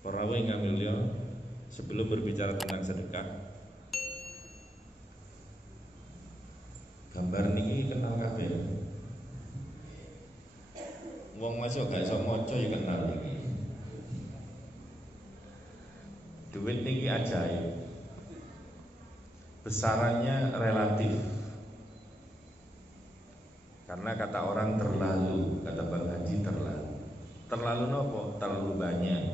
Para ingkang mulya, sebelum berbicara tentang sedekah, gambar niki kenal kabeh. Wong masuk gak iso maca ya kenal niki. Duit niki ajaib. Besarannya relatif. Karena kata orang terlalu, kata Bang Haji terlalu. Terlalu nopo? Terlalu banyak.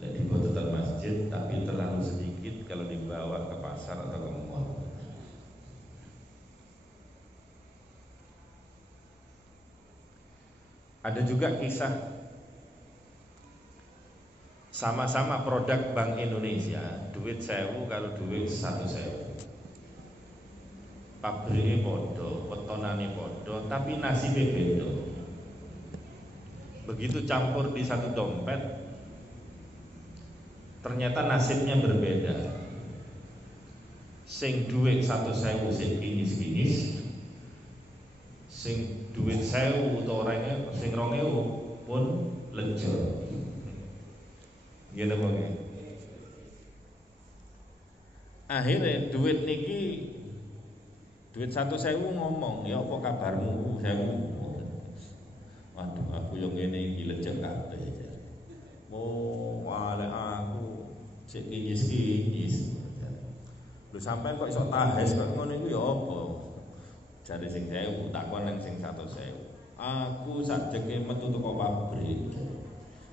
Jadi dibutuhkan masjid, tapi terlalu sedikit kalau dibawa ke pasar atau ke mall. Ada juga kisah sama-sama produk Bank Indonesia, duit 1000 kalau duit 1.000. Pabriknya podo, petonane podo, tapi nasibnya beda. Begitu campur di satu dompet, ternyata nasibnya berbeda. Sing duit 1.000 sing kinis-kinis, sing duit 1000 atau orangnya sing 2000 pun lejo. Gitu pokoknya. Akhirnya duit niki, duit 1.000 ngomong, ya apa kabarmu 1000? Waduh, aku yang ini iki lejo kabeh. Oh, wale aku cek kinis-kinis. Lho sampean kok iso tahes kok ngono iku ya apa? Jare sing 1000 takon nang sing 1.000. Aku sajeke metu teko pabrik.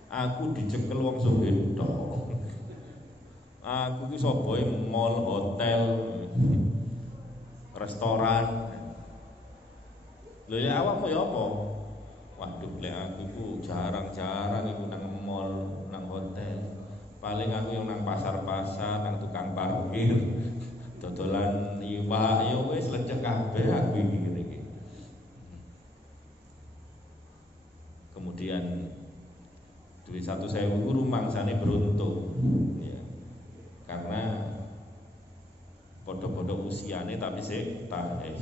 Aku dicekel wong Soweto. Aku ki soboe mall, hotel, restoran. Lho ya awakmu ya apa? Waduh, lek aku iku jarang-jarang iku nang mall, nang hotel. Paling aku yang nang pasar-pasar, nang tukang parkir, dodolan iwak, ya wis lecek kabeh aku iki ngene iki. Kemudian duit 1.000 ku rumangsane beruntung, ya. Karena podo-podo usiane tapi sik tahes.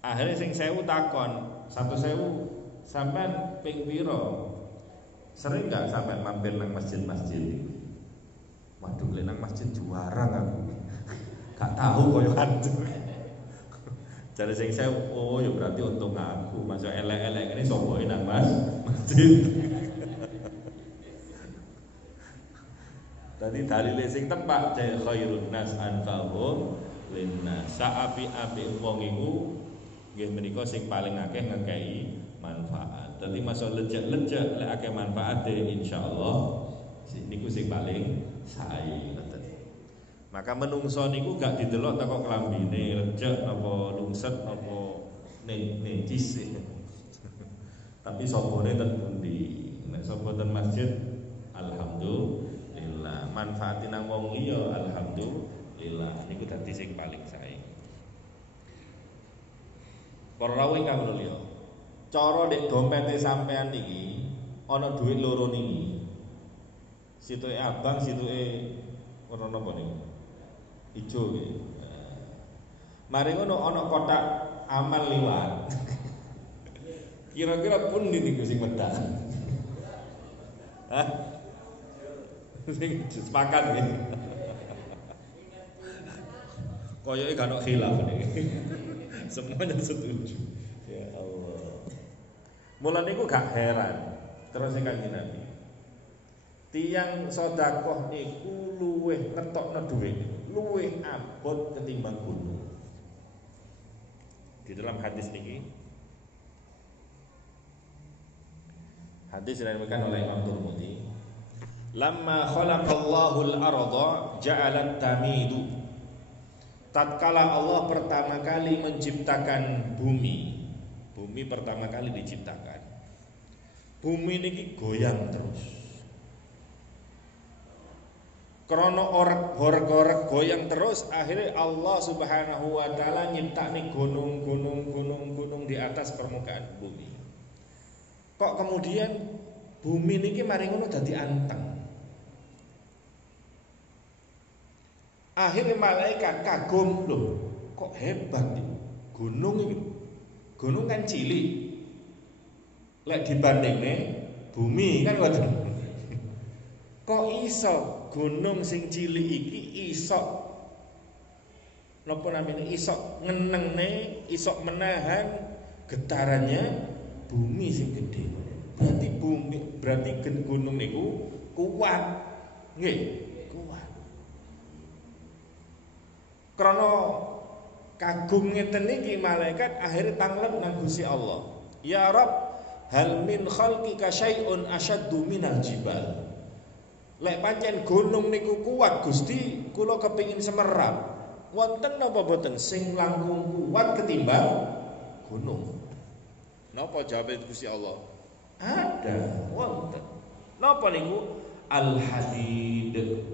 Akhirnya sing 1000 takon, 1.000 sampean ping pira? Sering gak sampean mampir nang masjid-masjid? Waduh, lek nang masjid juara aku. Gak tahu koyo hantu. Jare sing 1000, oh ya berarti untung aku. Masuk elek-elek ini soboke nang masjid. Tadi dalile sing tepak jaya khairun nas anfa'hum linnas. Saapi-api wong iku nggih menika sing paling akeh ngekei manfaat. Dadi masuk lejek-lejek lek akeh manfaate insyaallah niku sing paling sae. Maka menungso niku gak didelok teko klambine lejek napa lungset napa necis. Tapi sopone ten pundi? Nek sapa ten masjid alhamdulillah, manfaatin nang wong liya alhamdulillah. Niku dadi sing paling sae. Para rawuh ingkang mulya, cara nek dompete sampean niki ana dhuwit loro niki. Situke abang, situke warna napa niku? Ijo nggih. Mari ngono ana kotak amal liwat. Kira-kira pun niku sing medal. Hah? Sing sepakat nggih. Koyoke gak ono khilaf niki. Semuanya setuju. Ya Allah. Mula niku gak heran. Terus Kanjeng Nabi. Tiyang sedekah niku luweh ngetokno dhuwit, luweh abot ketimbang gunung. Di dalam hadis niki, hadis diriwayatkan oleh Imam Tirmidzi, lamma khalaqallahu al-ardha ja'alat tamidu. Tatkala Allah pertama kali menciptakan bumi, bumi pertama kali diciptakan, bumi niki goyang terus. Krono orek-orek goyang terus, akhirnya Allah Subhanahu wa taala nyiptakne gunung-gunung di atas permukaan bumi. Kok kemudian bumi niki mari ngono dadi anteng. Akhirnya malaikat kagum, loh, kok hebat nih gunung ini. Gunung kan cilik. Lek dibandingne bumi kan ngoten. Kok iso gunung sing cilik iki iso napa namanya iso ngenengne, iso menahan getarannya bumi sing gede. Berarti gunung niku kuat. Nggih, kuat. Krana kagum ngeten iki malaikat akhirnya tanglep nang Gusti Allah. Ya Rabb, hal min khalqika syai'un asyaddu minal jibal. Lek pancen gunung niku kuat Gusti, kula kepingin semerap. Wonten napa boten sing langkung kuat ketimbang gunung? Napa jawabe Gusti Allah? Ada, wonten. Napa niku? Al hadid.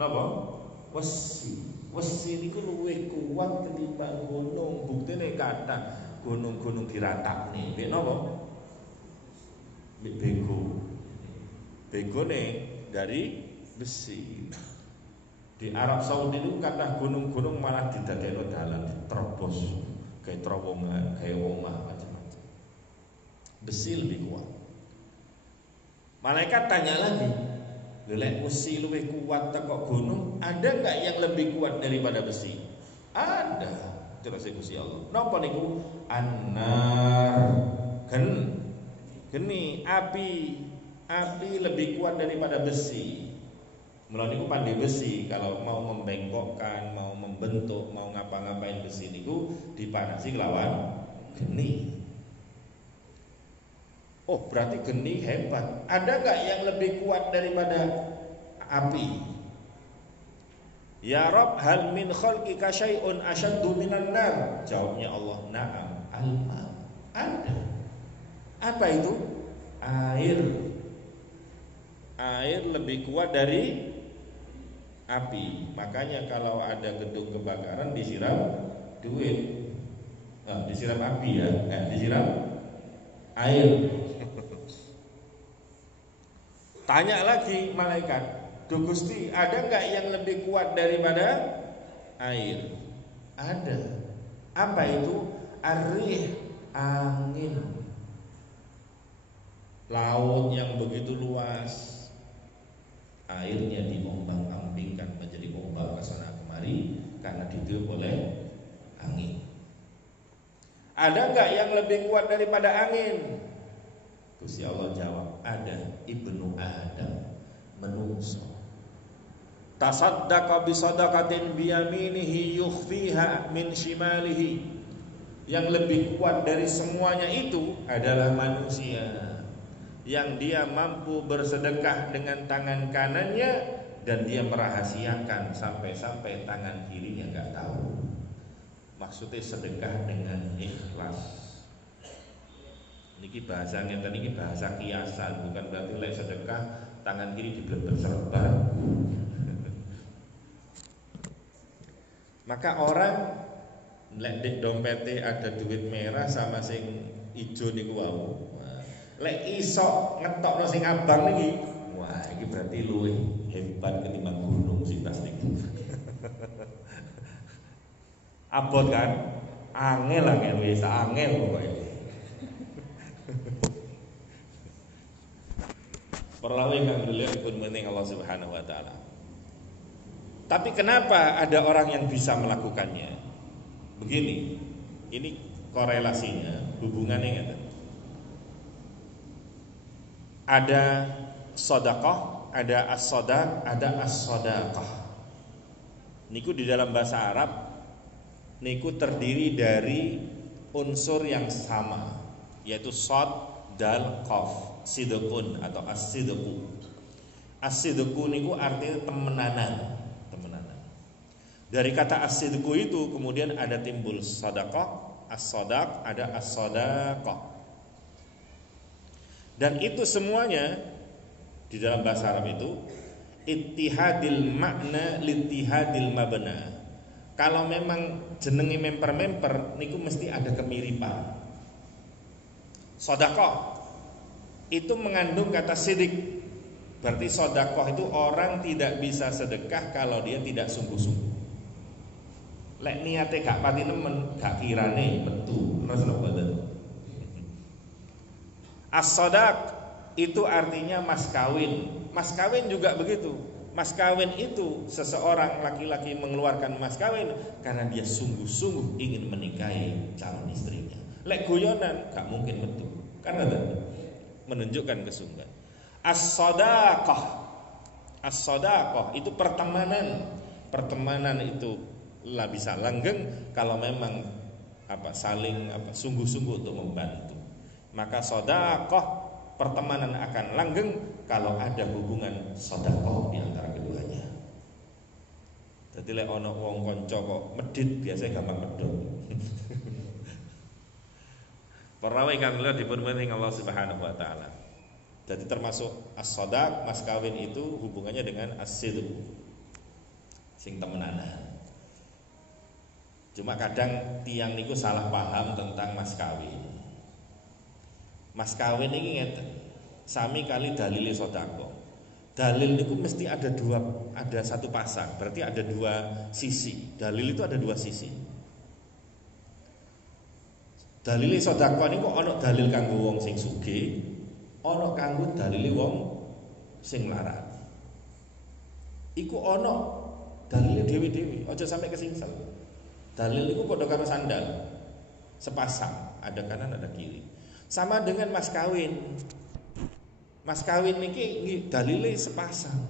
Napa? Wesi. Wesi niku luwih kuat ketimbang gunung. Buktine kathah gunung-gunung diratakne. Nggih napa? Bego. Begone dari besi. Di Arab Saudi itu kathah gunung-gunung malah didadekno dalan, diterobos kayak terowongan, kayak omah macam-macam. Besi lebih kuat. Malaikat tanya lagi, lelek besi lebih kuat teko gunung, ada enggak yang lebih kuat daripada besi? Ada. Terus Gusti Allah. Napa niku? Annar. Geni api lebih kuat daripada besi. Mula niku pandai besi kalau mau membengkokkan, mau membentuk, mau ngapa-ngapain besi niku dipanasi kelawan geni. Oh, berarti geni hebat. Ada enggak yang lebih kuat daripada api? Ya Rabb, hal min khalqika syai'un asyaddu minan nar? Jawabnya Allah, na'am, al-ma. Ada. Apa itu? Air. Air lebih kuat dari api. Makanya kalau ada gedung kebakaran disiram duit. Disiram api ya, disiram air. Tanya lagi malaikat, "Duh Gusti, ada enggak yang lebih kuat daripada air?" Ada. Apa itu? Ar-rih, angin. Laut yang begitu luas, airnya diombang-ambingkan menjadi ombak ke sana kemari karena ditiup oleh angin. Ada enggak yang lebih kuat daripada angin? Gusti Allah jawab, ada. Ibnu Adam, menungso. Tasaddaqa bi sadaqatin bi yaminihi yukhfiha min shimalihi. Yang lebih kuat dari semuanya itu adalah manusia, yang dia mampu bersedekah dengan tangan kanannya dan dia merahasiakan sampai-sampai tangan kirinya enggak tahu. Maksudnya sedekah dengan ikhlas. Niki bahasa ngeten niki bahasa kiasan, bukan berarti lek sedekah tangan kiri dibleber serban. Maka orang lek di dompete ada duit merah sama sing ijo niku wau. Lek iso ngetokno sing abang niki, wah iki berarti luwih hebat ketimbang gunung sing tas niki. Abot kan? Angel wis angel pokoke. Perlawe kang beliau pun menting Allah Subhanahu wa taala. Tapi kenapa ada orang yang bisa melakukannya? Begini, ini korelasinya, hubungannya ngeten. Ada sedekah, ada as-sadaq, ada as-sadaqah. Niku di dalam bahasa Arab niku terdiri dari unsur yang sama, yaitu shad, dal, qaf, sidqun atau as-sidqu. As-sidqu niku artinya temenanan. Dari kata as-sidqu itu kemudian ada timbul sedekah, as-sadaq, ada as-sadaqah. Dan itu semuanya di dalam bahasa Arab itu ittihadil makna littihadil mabna. Kalau memang jenenge memper-memper niku mesti ada kemiripan. Sedekah itu mengandung kata sidik. Berarti sedekah itu orang tidak bisa sedekah kalau dia tidak sungguh-sungguh. Lek niate gak pati nemen, gak kirane metu, terus mboten. As-sadaq itu artinya mas kawin. Mas kawin juga begitu. Mas kawin itu seseorang laki-laki mengeluarkan mas kawin karena dia sungguh-sungguh ingin menikahi calon istrinya. Lek guyonan gak mungkin betul. Karena menunjukkan kesungguhan. As-shadaqah. As-shadaqah itu pertemanan. Pertemanan itu lah bisa langgeng kalau memang saling sungguh-sungguh untuk membantu. Maka shadaqah pertemanan akan langgeng kalau ada hubungan sedekah di antara keduanya. Jadi lek ana wong kanca kok medhit biasanya gampang medhot. Para ingkang kula dipun wening Allah Subhanahu wa taala. Jadi termasuk as-shadaq, mas kawin itu hubungannya dengan as-sidq. Sing temenanan. Cuma kadang tiang niku salah paham tentang mas kawin. Mas kawin ini ngeten. Sami kali dalile sedekah. Dalil itu mesti ada satu pasang. Berarti ada dua sisi. Dalil itu ada dua sisi. Dalil sedekah niku ana dalil kanggo wong sing sugih, ana kanggo dalile wong sing melarat. Iku ana dalile dhewe-dhewe, aja sampai kesingsel. Dalil niku padha karo sandal. Sepasang, ada kanan ada kiri. Sama dengan mas kawin. Mas kawin niki dalile sepasang.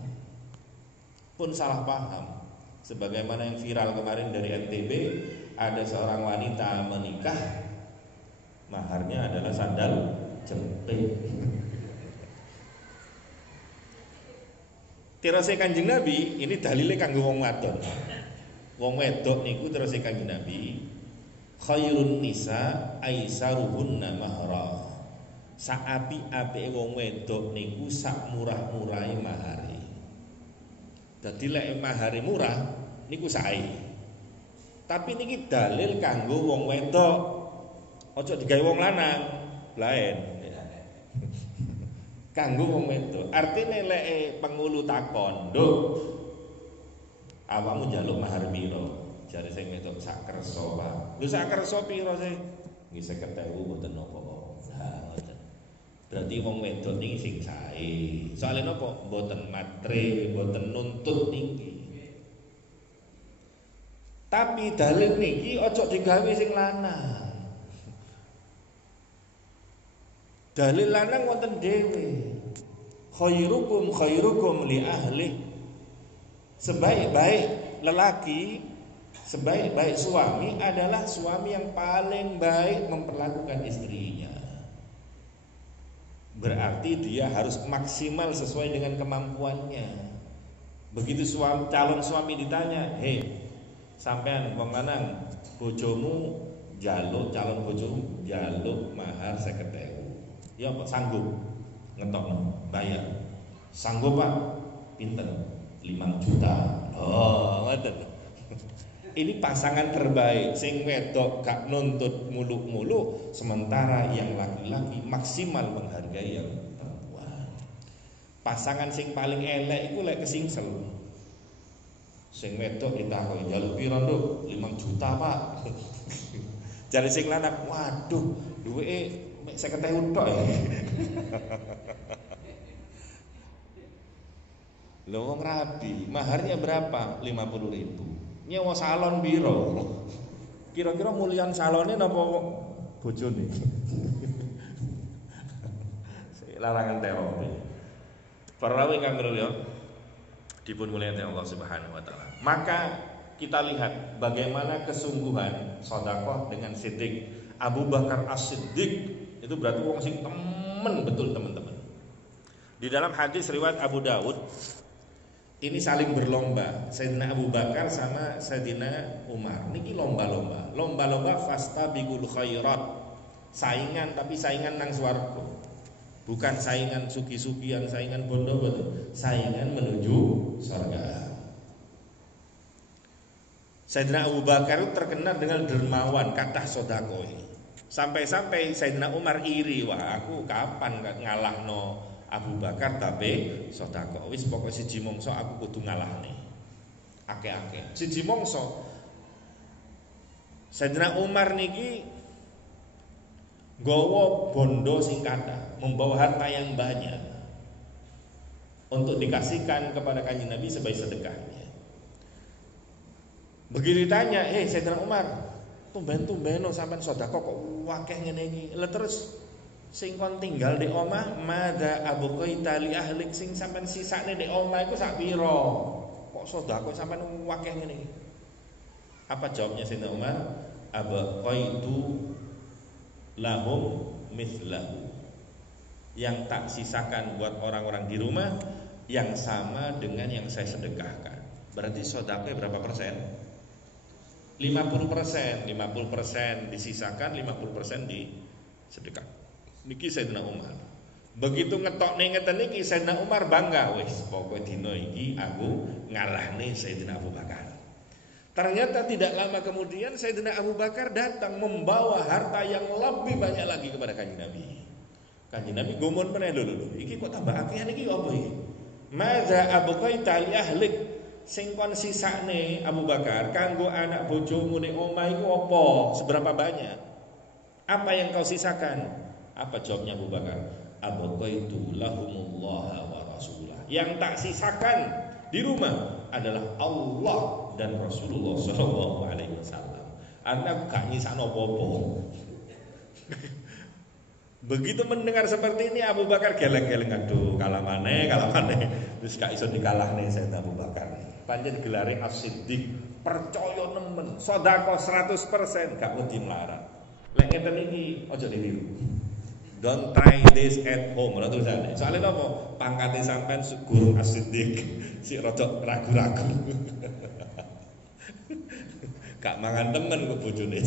Pun salah paham. Sebagaimana yang viral kemarin dari NTB, ada seorang wanita menikah, maharnya adalah sandal jepit. Tirose Kanjeng Nabi ini dalile kanggo wong wadon. Wong wedok niku tirose Kanjeng Nabi, khairun nisa aisaruhunna mahra. Sak apik-apike wong wedok niku sak murah-murahe mahare. Dadi lek mahare murah niku sae. Tapi niki dalil kanggo wong wedok. Aja digawe wong lanang, lain. Kanggo wong wedok. Artine lek pengulu takon, "Nduk, awakmu njaluk mahar pira?" Jare sing wedok sak kersa, Pak. Lho sak kersa pira sih? Nggih 50.000 mboten napa-napa. Nah, ngoten. Berarti wong wedok niki sing sae. Soale napa? Mboten matre, mboten nuntut niki. Tapi dalil niki aja digawe sing lanang. Dalil lanang wonten dhewe. Khairukum li ahli. Sebaik-baik lelaki, sebaik-baik suami adalah suami yang paling baik memperlakukan istrinya. Berarti dia harus maksimal sesuai dengan kemampuannya. Begitu calon suami ditanya, "Hei, sampean pemanang bojomu jaluk calon bojomu jaluk mahar 50.000. Ya Pak sanggup ngetokno bayar. Sanggup Pak? Pinten? 5 juta. Oh, ngoten. Ini pasangan terbaik sing wedok gak nuntut muluk-muluk, sementara yang laki-laki maksimal menghargai yang perempuan. Pasangan sing paling elek iku lek kesingsel. Sing wedok ditakoki njaluk pira, Nduk? 5 juta, Pak. Jare sing lanang, waduh, duweke mek 50.000 tok ya. Lho wong rabi, maharnya berapa? 50.000. Nyewa salon biro. Kira-kira mulian salonnya napa bojone? Larangan teror. Para ingkang mulya dipun mulyani Allah Subhanahu wa taala. Maka kita lihat bagaimana kesungguhan sedekah dengan siddiq. Abu Bakar As-Siddiq itu berarti wong sing temen betul teman-teman. Di dalam hadis riwayat Abu Daud ini saling berlomba, Sayyidina Abu Bakar sama Sayyidina Umar. Niki lomba-lomba, fastabiqul khairat. Saingan tapi saingan nang swarga. Bukan saingan suki-sukian, saingan bondo-bondo, saingan menuju surga. Sayyidina Abu Bakar itu terkenal dengan dermawan, kathah sedekah. Sampai-sampai Sayyidina Umar iri, wah aku kapan ngalahno Abu Bakar tapi sedekah. Wis pokoke siji mongso aku kudu ngalahne. Akeh-akeh. Siji mongso. Sayyidina Umar niki nggawa bondo sing kathah, membawa harta yang banyak. untuk dikasihkan kepada Kanjeng Nabi sebagai sedekahnya. Begitu ditanya, Sayyidina Umar, tumben-tumbeno sampean sedekah kok akeh ngene iki. Lah terus sing kon tinggal di omah, madza abqaita li ahlik, sing sampean sisane di omah iku sak pira? Kok sedekah sampean akeh ngene iki? Apa jawabnya Sayyidina Umar? Abqaitu lahum mithlahu. Yang tak sisakan buat orang-orang di rumah yang sama dengan yang saya sedekahkan. Berarti sedekahnya berapa persen? 50%, 50% disisakan, 50% disedekah. Niki Sayyidina Umar. Begitu ngetokne ngeten niki Sayyidina Umar bangga, wis pokoke dina iki aku ngalahne Sayyidina Abu Bakar. Ternyata tidak lama kemudian Sayyidina Abu Bakar datang membawa harta yang lebih banyak lagi kepada Kanjeng Nabi. Kanjeng Nabi gomon meneh lho, iki kok tambah akeh niki apa iki? Madza abqaita li ahlik, sing kon sisane Abu Bakar kanggo anak bojomu ning omah iku apa? Seberapa banyak? Apa yang kau sisakan? Apa jawabnya Abu Bakar? Abqaitu lahumullah wa rasulah. Yang tak sisakan di rumah adalah Allah dan Rasulullah sallallahu alaihi wasallam. Anak gak nyisakno apa-apa. Begitu mendengar seperti ini Abu Bakar geleng-geleng, aduh kalah maneh. Terus gak iso dikalahne Sayyidina Abu Bakar. Pancen gelare As-Siddiq, percaya nemen, sedekah 100%, gak wedi melarat. Lek ngeten iki aja ditiru. Don't try this at home, ora tulisane. Soalnya apa? Pangkate sampean guru As-Siddiq, sik rada ragu-ragu. Gak mangan temen kok bojone.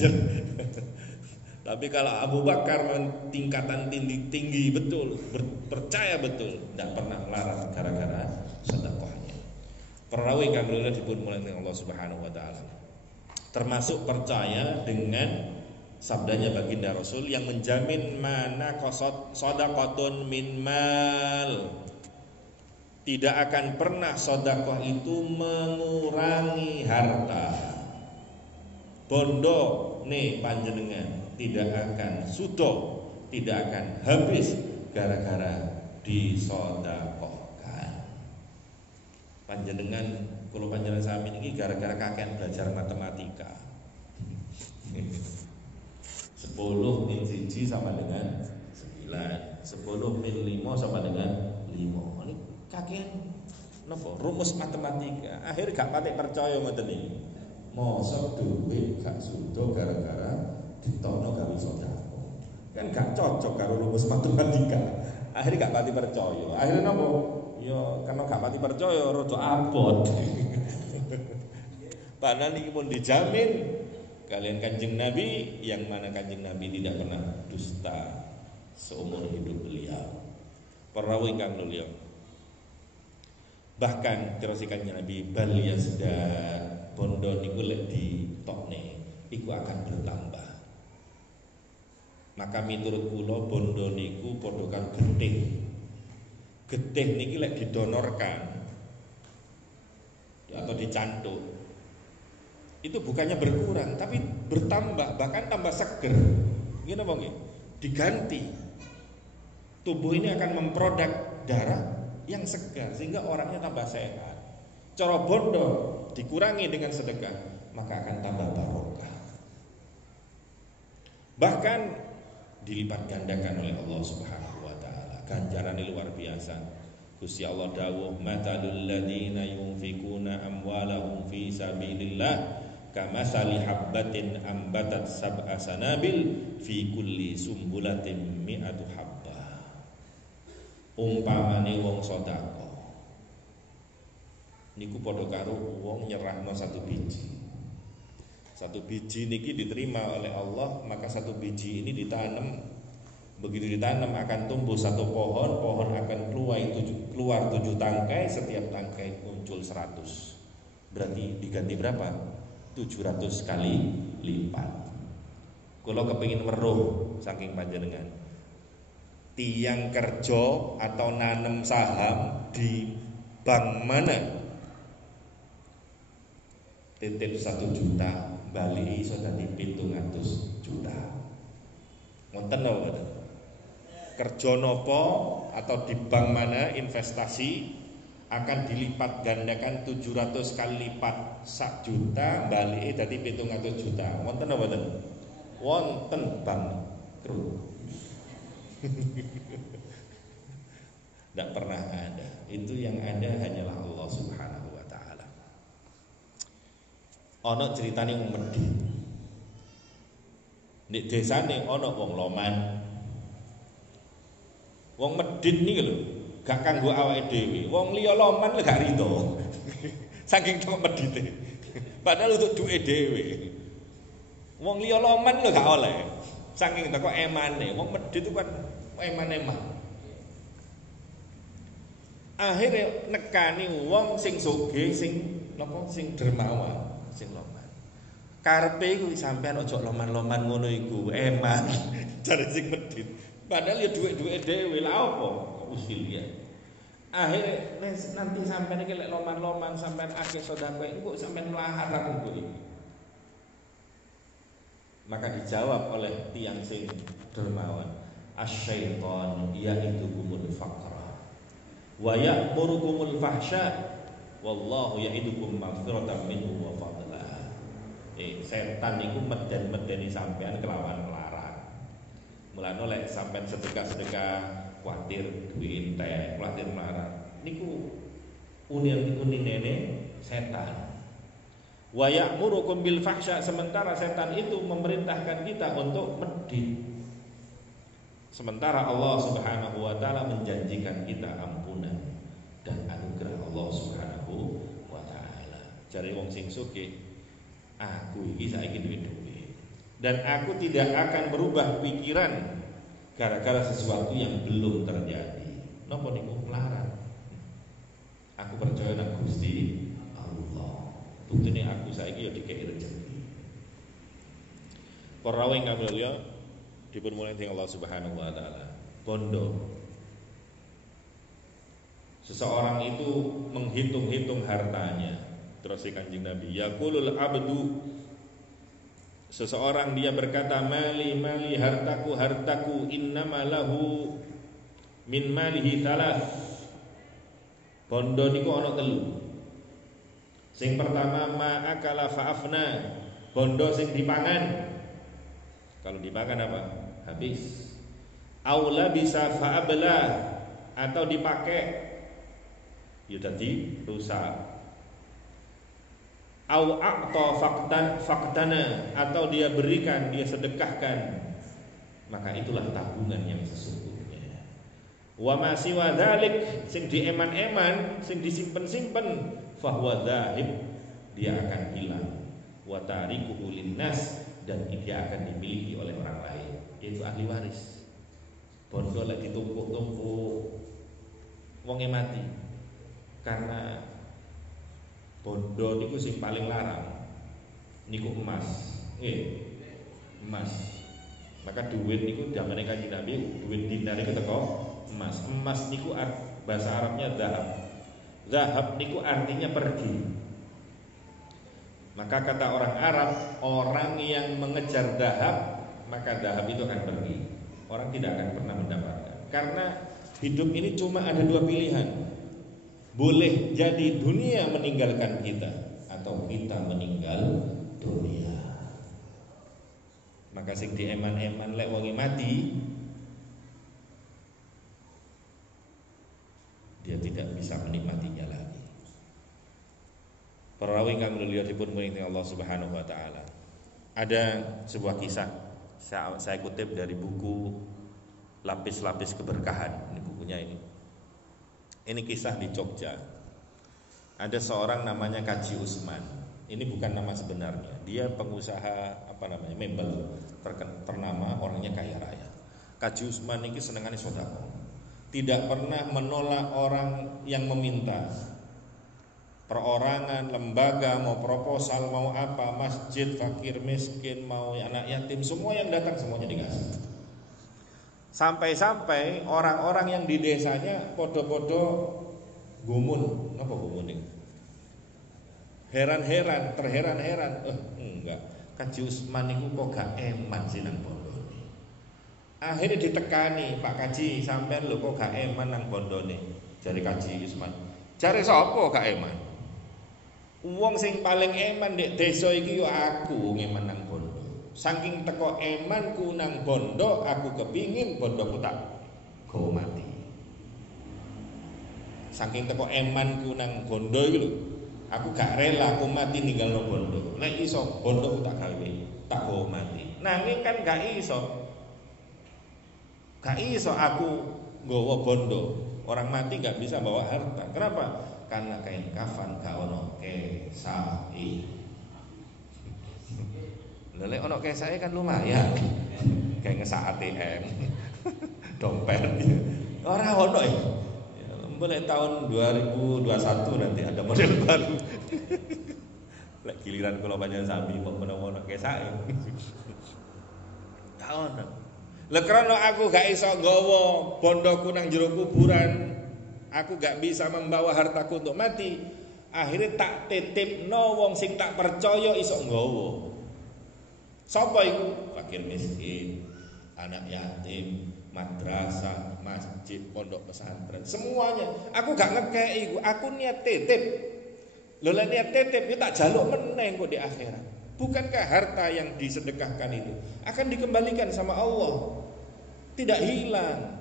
Tapi kalau Abu Bakar tingkatan tinggi betul, percaya betul, tidak pernah melarat gara-gara sedekahnya. Perawi kang lila dipun mulai Allah Subhanahu wa taala. Termasuk percaya dengan sabdanya baginda Rasul yang menjamin mana qasad shadaqatun min mal. Tidak akan pernah sedekah itu mengurangi harta. Bondo nih panjenengan tidak akan sudo, tidak akan habis gara-gara disedekahkan. Panjenengan kalau panjenengan sami ini gara-gara kakek belajar matematika. 10 min 1 sama dengan 9, 10 min 5 sama dengan 5. Ini kakek napa? Rumus matematika. Akhir gak patek percaya ngoten iki. Mosok duit gak sudo gara-gara ditokno gawe sedekah. Kan gak cocok karo rumus matematika. Akhirnya gak pati percaya. Akhirnya napa? Ya karena gak pati percaya rada abot. Padahal iki pun dijamin kalian Kanjeng Nabi, yang mana Kanjeng Nabi tidak pernah dusta seumur hidup beliau. Perawi kang beliau. Bahkan terus Kanjeng Nabi bal yazda, bondo niku lek ditokne iku akan bertambah. Maka miturut kula bondo niku padha karo getih. Getih niki lek didonorkan atau dicantuk, itu bukannya berkurang tapi bertambah, bahkan tambah seger. Nggih napa nggih? Diganti. Tubuh ini akan memproduk darah yang segar sehingga orangnya tambah sehat. Cara bondo dikurangi dengan sedekah, maka akan tambah barokah. Bahkan dilipat gandakan oleh Allah Subhanahu wa taala. Ganjaran luar biasa. Gusti Allah dawuh, "Matalul ladzina yunfikuna amwalahum fi sabilillah kamathali habbatin ambatat sab'a sanabil fi kulli sumbulatin mi'atu habbah." Umpamane wong sedekah niku padha karo wong nyerahno satu biji. Satu biji niki diterima oleh Allah, maka satu biji ini ditanam. Begitu ditanam akan tumbuh satu pohon, pohon akan keluar 7 tangkai, setiap tangkai muncul 100. Berarti diganti berapa? 700 kali lipat. Kalau kepingin weruh saking panjenengan, tiang kerja atau nanam saham di bank mana? Titip 1 juta, bali iso dadi 700 juta. Ngoten lho. Kerja nopo atau di bank mana investasi akan dilipat gandakan 700 kali lipat 1 juta balik dadi 700 juta. Wonten apa mboten? Wonten bangkrut. Tidak pernah ada. Itu yang ada hanyalah Allah Subhanahu wa taala. Ana ceritane wong Medit. Nek desane ana wong Loman. Wong Medit niki lho, gak kanggo awake dhewe. Wong liya Loman lho gak rido. Saking tok medite. Padahal untuk duwe dhewe. Wong liya Loman lho gak oleh. Saking teko emane. Wong Medit itu kan eman-eman. Akhirnya nekani wong sing sugih sing napa sing dermawan, sing Loman. Karepe kuwi sampean aja loman-loman ngono iku, eman. Jare sing Medit. Padahal ya duwe-duwe dhewe lha apa usil ya. Akhirnya nanti sampean iki lek loman-loman sampean akeh sedekah iku kok sampean mlahar ra kumpul iki. Maka dijawab oleh tiang sing dermawan, asy-syaiton ya'idukumul faqra wa ya'murukumul fahsya wallahu ya'idukum maghfiratan minhu wa fadla. Setan niku meden-medeni sampean kelawan melarang. Mulane lek sampean sedekah-sedekah kuwatir duwe entek, kuwatir melarang. Niku uning-uninene setan. Wa ya'murukum bil fahsya, sementara setan itu memerintahkan kita untuk medit. Sementara Allah Subhanahu wa taala menjanjikan kita ampunan dan anugerah Allah Subhanahu wa taala. Jare wong sing sugih, aku iki saiki duwe duit dan aku tidak akan berubah pikiran gara-gara sesuatu yang belum terjadi. Napa niku melarang? Aku percaya nang Gusti Allah. Buktine aku saiki ya dikei rezeki. Para rawuh ingkang mulya dipun mulyani Allah Subhanahu wa taala. Bondo. Seseorang itu menghitung-hitung hartanya. Terus Kanjeng Nabi, yaqulul abdu, seseorang dia berkata, mali mali hartaku hartaku, innama lahu min malihi thalath. Bondo niku ana telu. Sing pertama ma akala fa'afna, bondo sing dipangan. Kalau dimakan apa? Habis. Aula bisa fa'abla, atau dipakai ya dadi rusak. Au aqta faqtana, atau dia berikan, dia sedekahkan, maka itulah tabungan yang sesungguhnya. Wa ma siwa dzalik, sing dieman-eman, sing disimpen-simpen, fahuwa dzahib, dia akan hilang. Wa tarikuhu linnas, dan dia akan dimiliki oleh orang lain, yaitu ahli waris. Bondo lek ditumpuk-tumpuk wong mati karena bondo niku sing paling larang niku emas. Emas. Maka duit niku zamane Kanjeng Nabi, duit dinar niku teko emas. Emas niku bahasa Arabnya zahab. Zahab niku artinya pergi. Maka kata orang Arab, orang yang mengejar zahab, maka zahab itu akan pergi. Orang tidak akan pernah mendapatkan. Karena hidup ini cuma ada dua pilihan. Boleh jadi dunia meninggalkan kita, atau kita meninggal dunia. Maka sing dieman-eman lek wonge mati, dia tidak bisa menikmatinya lagi. Para rawuh ingkang mulya dipun mulyani Allah Subhanahu wa taala. Ada sebuah kisah saya kutip dari buku Lapis-lapis Keberkahan. Ini bukunya ini. Ini kisah di Jogja. Ada seorang namanya Kaji Usman. Ini bukan nama sebenarnya. Dia pengusaha mebel ternama, orangnya kaya raya. Kaji Usman ini senengane sedekah. Tidak pernah menolak orang yang meminta. Perorangan, lembaga, mau proposal, mau apa, masjid, fakir, miskin, mau anak yatim, semua yang datang semuanya dikasih. Sampai-sampai orang-orang yang di desanya podo-podo gumun. Napa gumun ini? Heran-heran, terheran-heran. Enggak, Kaji Usman itu kok gak eman sih nang bondone. Akhirnya ditekani, Pak Kaji, sampean lho kok gak eman nang bondone. Jadi Kaji Usman, Jare sapa gak eman? Wong sing paling eman ndek desa iki yo aku ngeman nang bondo. Saking teko emanku nang bondo, aku kepingin bondoku tak go mati. Saking teko emanku nang bondo iki lho, aku gak rela aku mati ninggalno bondo. Nek iso bondoku tak gawe, tak go mati. Nanging kan gak iso. Gak iso aku nggawa bondo. Orang mati gak bisa bawa harta. Kenapa? Karena kain kafan gak ono kesai. Lele ono kesai kan lumayan. Kayak ngesak ATM, dompet. Ora ono ya. Mulai tahun 2021 nanti ada model baru. Lek giliran kula panjenengan sami kok menawa kesai. Gak ono. Lah karena aku gak iso nggawa bondoku nang jero kuburan, aku gak bisa membawa hartaku untuk mati. Akhirnya tak titipno wong sing tak percaya iso nggawa. Sapa iku? Fakir miskin, anak yatim, madrasah, masjid, pondok pesantren, semuanya. Aku gak ngekeki iku, aku niat titip. Lho lek niat titip yo tak jaluk meneh kok di akhirat. Bukankah harta yang disedekahkan itu akan dikembalikan sama Allah? Tidak hilang.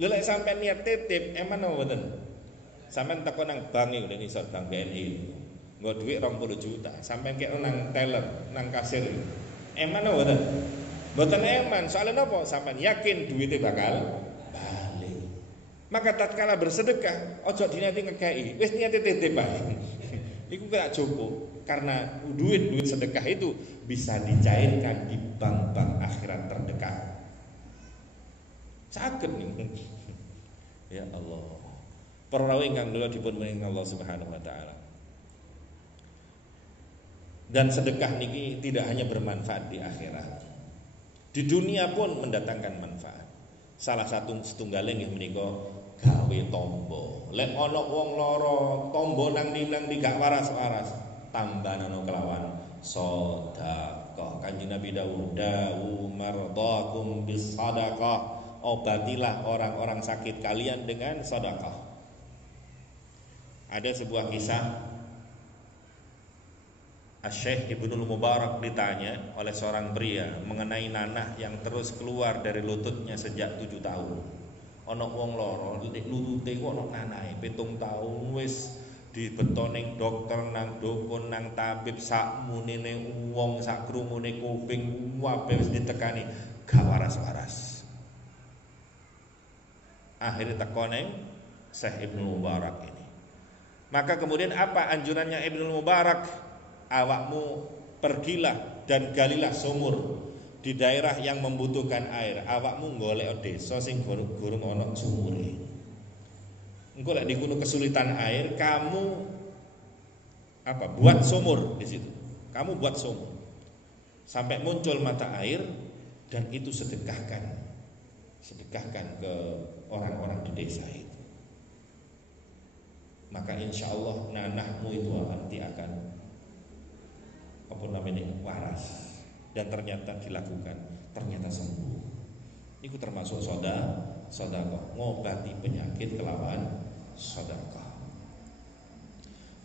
Lelek sampai niat titip, eman apa mboten? Sampeyan teko nang bank iki udah iso bank BNI. Nggo dhuwit 20 juta, sampeyan kek nang teller, nang kasir. Eman apa mboten? Mboten eman. Soalnya napa? Sampeyan yakin duitnya bakal balik. Maka tatkala bersedekah, ojo dinati ngekei, wis niat titip bae. Iku gak cukup. Karena duit sedekah itu bisa dicairkan di bank-bank akhirat terdekat. Saged nih. Ya Allah. Para ingkang kula dipun menawi Allah Subhanahu wa taala. Dan sedekah niki tidak hanya bermanfaat di akhirat. Di dunia pun mendatangkan manfaat. Salah satu setunggalnya nggih menika gawe tombo. Lek ana wong lara, tombo nang ndi gak waras-waras. Tambanono kelawan sedekah. Kanjeng Nabi dawuh mardakum bis sadaqah. Obatilah orang-orang sakit kalian dengan sedekah. Ada sebuah kisah Asy-Syaikh Ibnul Mubarak ditanya oleh seorang pria mengenai nanah yang terus keluar dari lututnya sejak 7 tahun. Ana wong lara, lutute kok ana nanahe 7 tahun wis dibetoning dokter nang dukun nang tabib sak munine wong sak krungune kuping kabeh wis ditekani gak waras-waras. Akhirnya tekone Syekh Ibnu Mubarak ini. Maka kemudian apa anjurannya Ibnu Mubarak? Awakmu pergilah dan galilah sumur di daerah yang membutuhkan air. Awakmu golek desa sing gurung ana sumure. Engko lek dikuno kesulitan air, kamu buat sumur di situ. Kamu buat sumur. Sampai muncul mata air dan itu sedekahkan ke orang-orang di desa itu. Maka insya Allah nanahmu itu nanti akan waras. Dan ternyata dilakukan, ternyata sembuh. Itu termasuk sedekah, ngobati penyakit kelawan sedekah.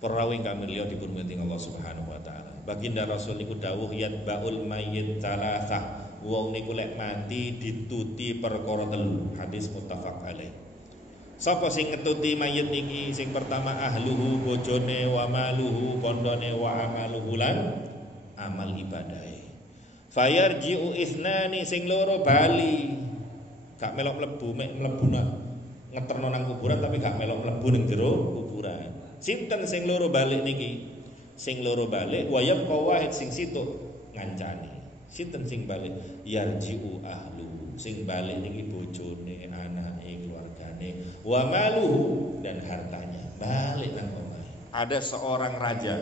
Perawi kami lihat dipurmati Allah Subhanahu wa taala. Baginda Rasul niku dawuh yatba'ul mayyit salasah. Wong niku lek mati dituti perkara 3. Hadis muttafaq alaih. Sapa sing ngetuti mayit niki? Sing pertama ahluhu, bojone, wa maluhu, bondone, wa amaluhu lan amal ibadahe. Fayarji'u isnani sing loro bali. Gak melok mlebu, mek mlebu ngeterno nang kuburan tapi gak melok mlebu ning jero kuburan. Sinten sing loro balik niki? Sing loro balik wa yabqa wahid sing situ ngancani. Sinten sing balik? Yarji'u ahlu. Sing balik niki bojone, anake, keluargane, wa maluhu dan hartanya. Balik nang omahe. Ada seorang raja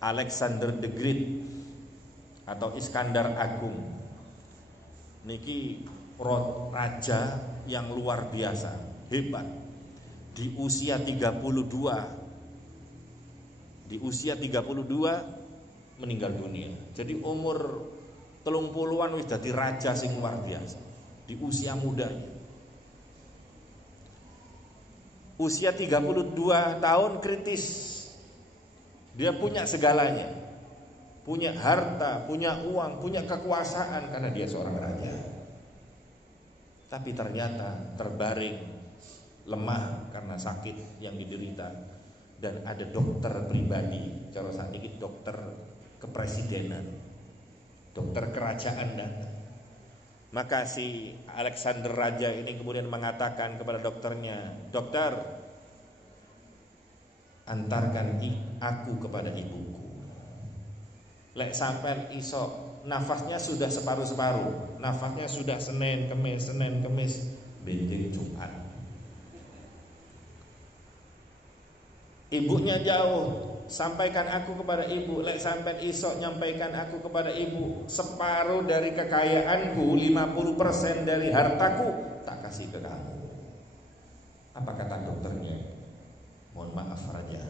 Alexander the Great atau Iskandar Agung. Niki raja yang luar biasa, hebat. Di usia 32 meninggal dunia. Jadi umur 30-an wis dadi raja sing luar biasa di usia mudanya. Usia 32 tahun kritis. Dia punya segalanya. Punya harta, punya uang, punya kekuasaan karena dia seorang raja. Tapi ternyata terbaring lemah karena sakit yang diderita, dan ada dokter pribadi, cara saat ini dokter kepresidenan, dokter kerajaan datang. Maka si Alexander Raja ini kemudian mengatakan kepada dokternya, "Dokter, antarkan aku kepada ibuku. Lek sampai iso nafasnya sudah separuh-separuh, nafasnya sudah Senin Kemis, benjing Jumat. Ibunya jauh, sampaikan aku kepada ibu. Lek sampai iso nyampaikan aku kepada ibu, separuh dari kekayaanku, 50% dari hartaku tak kasih ke kamu." Apa kata dokternya? "Mohon maaf Raja,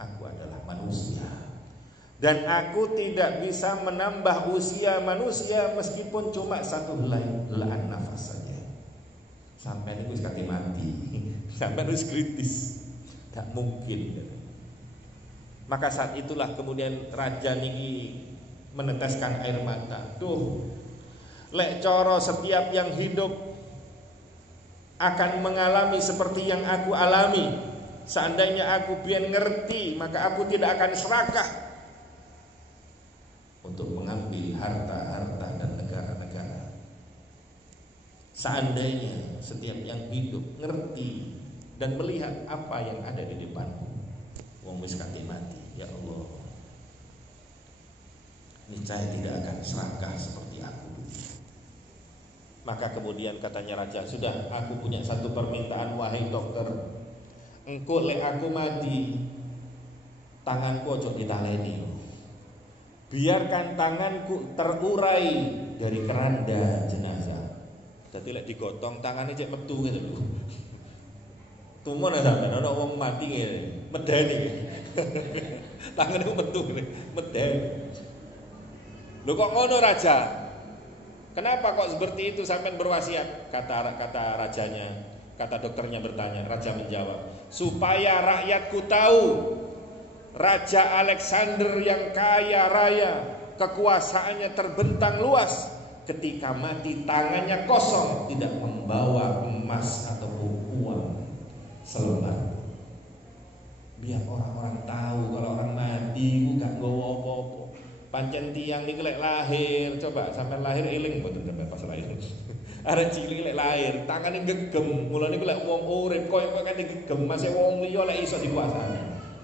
aku adalah manusia, dan aku tidak bisa menambah usia manusia meskipun cuma satu helaan nafas saja. Sampai ini wis kate mati, sampai wis kritis, tak mungkin." Maka saat itulah kemudian raja niki meneteskan air mata. Duh, lek coro setiap yang hidup akan mengalami seperti yang aku alami. Seandainya aku biar ngerti, maka aku tidak akan serakah untuk mengambil harta-harta dan negara-negara. Seandainya setiap yang hidup ngerti dan melihat apa yang ada di depanku, wong wis kate mati, ya Allah, niscaya tidak akan serakah seperti aku. Maka kemudian katanya raja, "Sudah, aku punya satu permintaan wahai dokter. Engko lek aku mati, tanganku ojo ditaleni. Biarkan tanganku terurai dari keranda jenazah. Jadi lek digotong tangannya cek metu gitu lho. Tumon sampean ana wong mati ngene, medeni. Tanganku metu ngene, medeni. Lho kok ngono raja? Kenapa kok seperti itu sampean berwasiat?" Kata rajanya, kata dokternya bertanya, raja menjawab, "Supaya rakyatku tahu Raja Alexander yang kaya raya, kekuasaannya terbentang luas, ketika mati tangannya kosong, tidak membawa emas ataupun uang selembar. Biar orang-orang tahu kalau orang mati itu gak nggawa apa-apa. Pancen tiang niki lek lahir, coba sampai lahir eling mboten sampai pas lahir. Arek cilik lek lahir, tangane gegem. Mulane niku lek wong urip koyo kate gegem, masih wong liya lek iso dikuasani.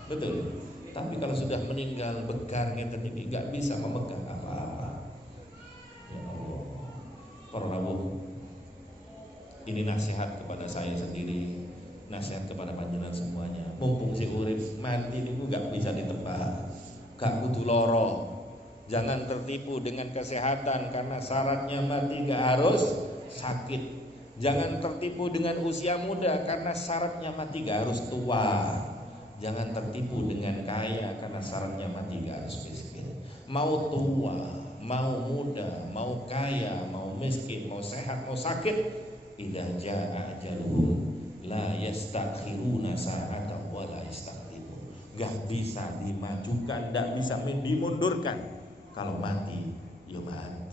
Betul. Tapi kalau sudah meninggal bekar ngeten iki gak bisa memegang apa-apa. Ya Allah. Para rawuh, ini nasihat kepada saya sendiri, nasihat kepada panjenengan semuanya. Mumpung si urip, mati niku gak bisa ditebak. Gak kudu loro. Jangan tertipu dengan kesehatan, karena syaratnya mati gak harus sakit. Jangan tertipu dengan usia muda, karena syaratnya mati gak harus tua. Jangan tertipu dengan kaya, karena syaratnya mati gak harus miskin. Mau tua, mau muda, mau kaya, mau miskin, mau sehat, mau sakit, idza jaa ajaluhum la yastakhiruna sa'atan wa la yastaqdimun. Gak bisa dimajukan, gak bisa dimundurkan. Kalau mati, ya mati.